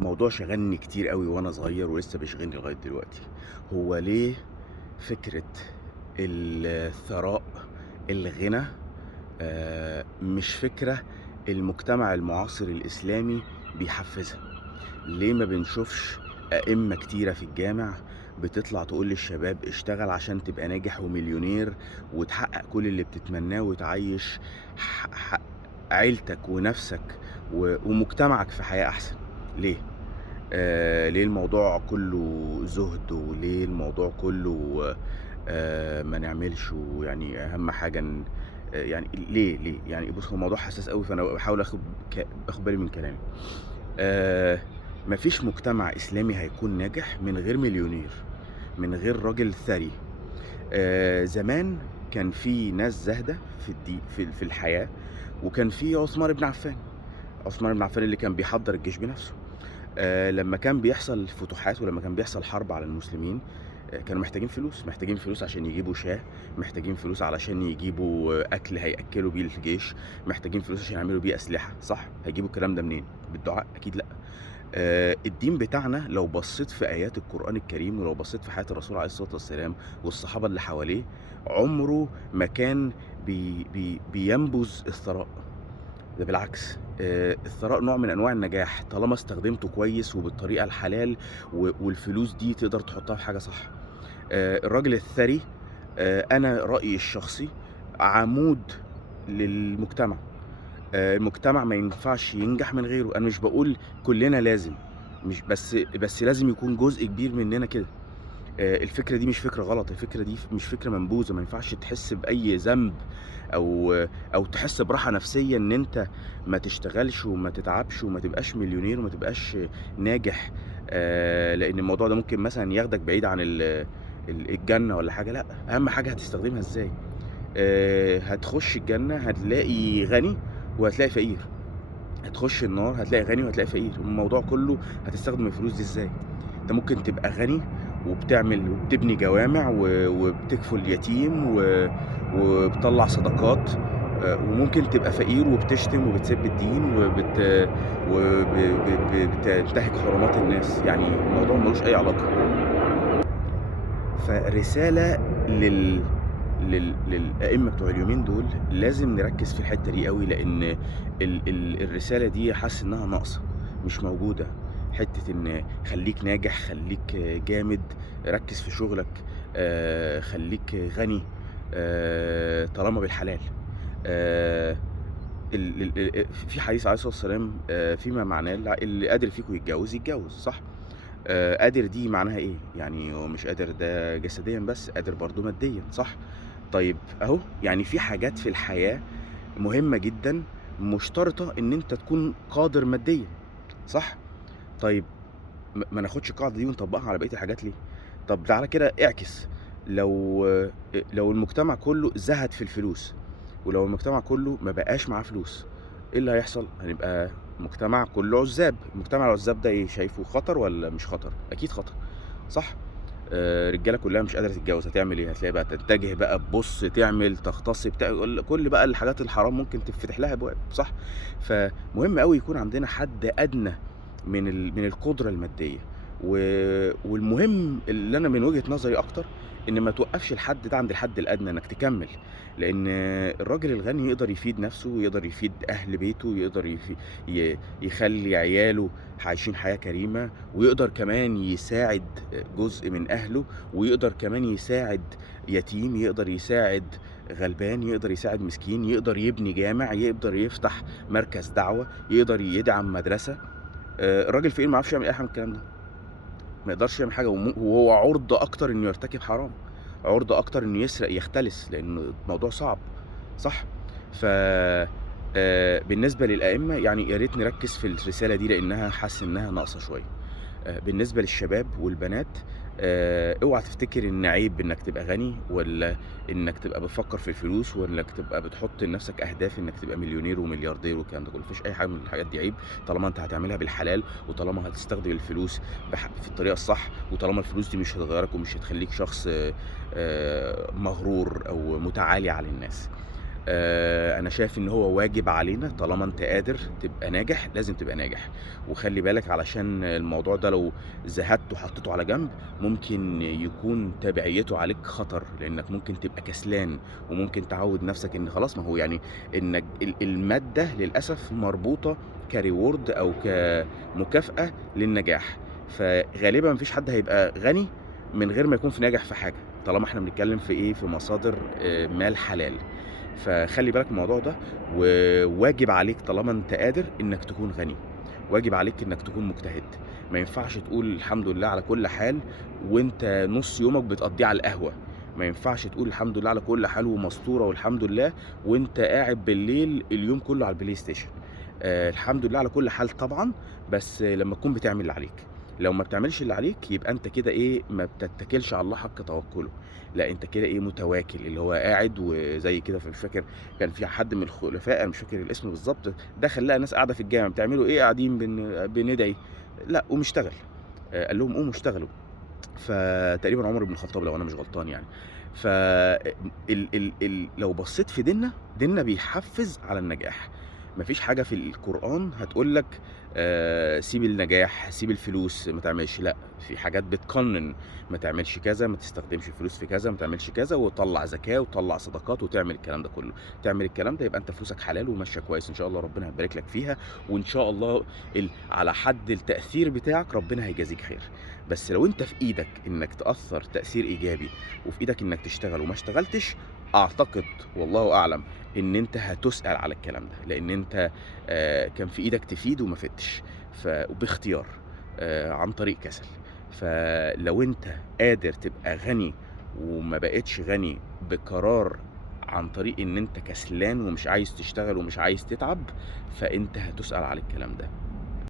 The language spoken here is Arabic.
موضوع شغلني كتير أوي وأنا صغير ولسه بيشغلني لغاية دلوقتي. هو ليه فكرة الثراء، الغنى، مش فكرة المجتمع المعاصر الإسلامي بيحفّزها؟ ليه ما بنشوفش أئمة كتيرة في الجامع بتطلع تقول للشباب اشتغل عشان تبقى ناجح ومليونير وتحقق كل اللي بتتمناه وتعيّش ح ح عيلتك ونَفْسك ومجتمعك في حياة أحسن؟ ليه؟ ليه الموضوع كُلّه زُهد، وليه الموضوع كُلّه ما نعملش، ويعني أهم حاجة يعني ليه؟ يعني بُص، هو الموضوع حساس أوي، فأنا باحاول آخُد بالي من كلامي. آآ ما فيش مجتمع إسلامي هيكون ناجح من غير مليونير، من غير راجل ثري. زمان كان في ناس زاهدة في الحياة، وكان في عثمان بن عفان. عثمان بن عفان اللي كان بيحضّر الجيش بنَفْسه. لمّا كان بيحصل فتوحات ولمّا كان بيحصل حرب على المسلمين، كانوا محتاجين فلوس، محتاجين فلوس عشان يجيبوا شاة، محتاجين فلوس علشان يجيبوا أكل هيأكّلوا بيه الجيش، محتاجين فلوس عشان يعملوا بيه أسلحة، صح؟ هيجيبوا الكلام ده منين؟ بالدعاء؟ أكيد لأ. الدين بتاعنا لو بصّيت في آيات القرآن الكريم، ولو بصّيت في حياة الرسول عليه الصلاة والسلام والصحابة اللي حواليه، عمره ما كان بينبُذ الثراء. ده بالعكس، الثراء نوع من أنواع النجاح طالما استخدمته كويس وبالطريقة الحلال، والفلوس دي تقدر تحطها في حاجة صح. الراجل الثري، أنا رأيي الشخصي، عمود للمجتمع. المجتمع ما ينفعش ينجح من غيره. أنا مش باقول كلنا لازم، مش بس لازم يكون جزء كبير مننا كده. الفكرة دي مش فكرة غلط، الفكرة دي مش فكرة منبوذة، ما ينفعش تحس بأي ذنب أو أو تحس براحة نفسية إن أنت ما تشتغلش وما تتعبش وما تبقاش مليونير وما تبقاش ناجح، لإن الموضوع ده ممكن مثلًا ياخدك بعيد عن الجنة والّا حاجة. لأ، أهم حاجة هتستخدمها إزاي. هتخش الجنة هتلاقي غني وهتلاقي فقير، هتخش النار هتلاقي غني وهتلاقي فقير. الموضوع كله هتستخدم الفلوس دي إزاي. أنت ممكن تبقى غني وبتبني جوامع وبتكفل يتيم وبتطلّع صدقات، وممكن تبقى فقير وبتشتم وبتسب الدين وب ب ب بتنتهك حرمات الناس. يعني الموضوع ما لوش أي علاقة. فرسالة للأئمة بتوع اليومين دول، لازم نركّز في الحتّة دي أوي، لإن الرسالة دي حاسس إنها ناقصة، مش موجودة. حتّة إن خلّيك ناجح، خلّيك جامد، ركّز في شغلك، خلّيك غني، طالما بالحلال. آآ ال ال في حديث عليه الصلاة والسلام، فيما معناه اللي قادر فيكم يتجوّز، يتجوّز، صح؟ قادر دي معناها إيه؟ يعني هو مش قادر ده جسديًا بس، قادر برضه ماديًا، صح؟ طيب أهو، يعني في حاجات في الحياة مهمة جدًا مشترطة إن أنت تكون قادر ماديًا، صح؟ طيب ما ناخدش القاعدة دي ونطبّقها على بقية الحاجات ليه؟ طب تعالَ كده اعكس. لو المجتمع كلّه زهد في الفلوس، ولو المجتمع كلّه ما بقاش معاه فلوس، إيه اللي هيحصل؟ هنبقى مجتمع كلّه عُزّاب. مجتمع العُزّاب ده إيه، شايفه خطر والّا مش خطر؟ أكيد خطر، صح؟ الرجالة كلّها مش قادرة تتجوّز، هتعمل إيه؟ هتلاقي بقى تتجه بقى تبُص، تعمل، تغتصب، كل بقى الحاجات الحرام ممكن تتفتح لها أبواب، صح؟ فمهم أوي يكون عندنا حد أدنى من القدرة المادية. و والمهم اللي أنا من وجهة نظري أكتر، إن ما توقّفش الحد ده عند الحد الأدنى، إنك تكمّل. لإن الراجل الغني يقدر يفيد نَفْسه ويقدر يفيد أهل بيته ويقدر يخلّي عياله عايشين حياة كريمة، ويقدر كمان يساعد جزء من أهله، ويقدر كمان يساعد يتيم، يقدر يساعد غلبان، يقدر يساعد مسكين، يقدر يبني جامع، يقدر يفتح مركز دعوة، يقدر يدعم مدرسة. الراجل الفقير ما يعرفش يعمل أي حاجة من الكلام ده، ما يقدرش يعمل حاجة، وهو عُرضة أكتر إنه يرتكب حرام، عُرضة أكتر إنه يسرق، يختلس، لإنه الموضوع صعب، صح؟ ف بالنسبة للأئمة، يعني يا ريت نركّز في الرسالة دي لإنها حاسس إنها ناقصة شوية. بالنسبة للشباب والبنات، اوعى تفتكر إن عيب إنك تبقى غني، والّا إنك تبقى بتفكّر في الفلوس، والّا إنك تبقى بتحُط لنفسك أهداف إنك تبقى مليونير وملياردير والكلام ده كلّه. ما فيش أي حاجة من الحاجات دي عيب، طالما أنت هتعملها بالحلال، وطالما هتستخدم الفلوس في الطريقة الصح، وطالما الفلوس دي مش هتغيّرك ومش هتخلّيك شخص مغرور أو مُتعالي على الناس. أنا شايف إن هو واجب علينا طالما أنت قادر تبقى ناجح، لازم تبقى ناجح. وخلّي بالك علشان الموضوع ده لو زهدت وحطيته على جنب، ممكن يكون تبعيته عليك خطر، لإنك ممكن تبقى كسلان، وممكن تعوّد نفسك إن خلاص ما هو يعني إنك المادة للأسف مربوطة كreward أو كمكافأة للنجاح. فغالبًا ما فيش حد هيبقى غني من غير ما يكون ناجح في حاجة، طالما إحنا بنتكلم في إيه، في مصادر مال حلال. فخلّي بالك من الموضوع ده، وواجب عليك طالما أنت قادر إنك تكون غني، واجب عليك إنك تكون مجتهد. ما ينفعش تقول الحمد لله على كل حال وأنت نُص يومك بتقضّيه على القهوة، ما ينفعش تقول الحمد لله على كل حال ومستورة والحمد لله وأنت قاعد بالليل اليوم كله على البلاي ستيشن. الحمد لله على كل حال طبعًا، بس لمّا تكون بتعمل اللي عليك. لو ما بتعملش اللي عليك يبقى أنت كده إيه، ما بتتّكلش على الله حق توكُّله، لأ أنت كده إيه، متواكل، اللي هو قاعد وزي كده مش فاكر كان في حد من الخلفاء أنا مش فاكر الاسم بالضبط، دخل لقى ناس قاعدة في الجامع بتعملوا إيه؟ قاعدين بندعي، لأ قوم اشتغل، قال لهم قوموا اشتغلوا. فتقريبًا عمر بن الخطاب لو أنا مش غلطان يعني. ف لو بصّيت في ديننا بيحفّز على النجاح. ما فيش حاجة في القرآن هتقول لك سيب النجاح، سيب الفلوس، ما تعملش، لأ، في حاجات بتقنّن، ما تعملش كذا، ما تستخدمش الفلوس في كذا، ما تعملش كذا، وطلّع زكاة وطلّع صدقات وتعمل الكلام ده كلّه. تعمل الكلام ده يبقى أنت فلوسك حلال وماشية كويس إن شاء الله، ربنا هيبارك لك فيها، وإن شاء الله على حد التأثير بتاعك ربنا هيجازيك خير. بس لو أنت في إيدك إنك تأثّر تأثير إيجابي، وفي إيدك إنك تشتغل وما اشتغلتش، أعتقد والله أعلم إن أنت هتُسأل على الكلام ده، لإن أنت كان في إيدك تفيد وما فدتش، وباختيار عن طريق كسل. فلو أنت قادر تبقى غني وما بقيتش غني بقرار عن طريق إن أنت كسلان ومش عايز تشتغل ومش عايز تتعب، فأنت هتُسأل على الكلام ده.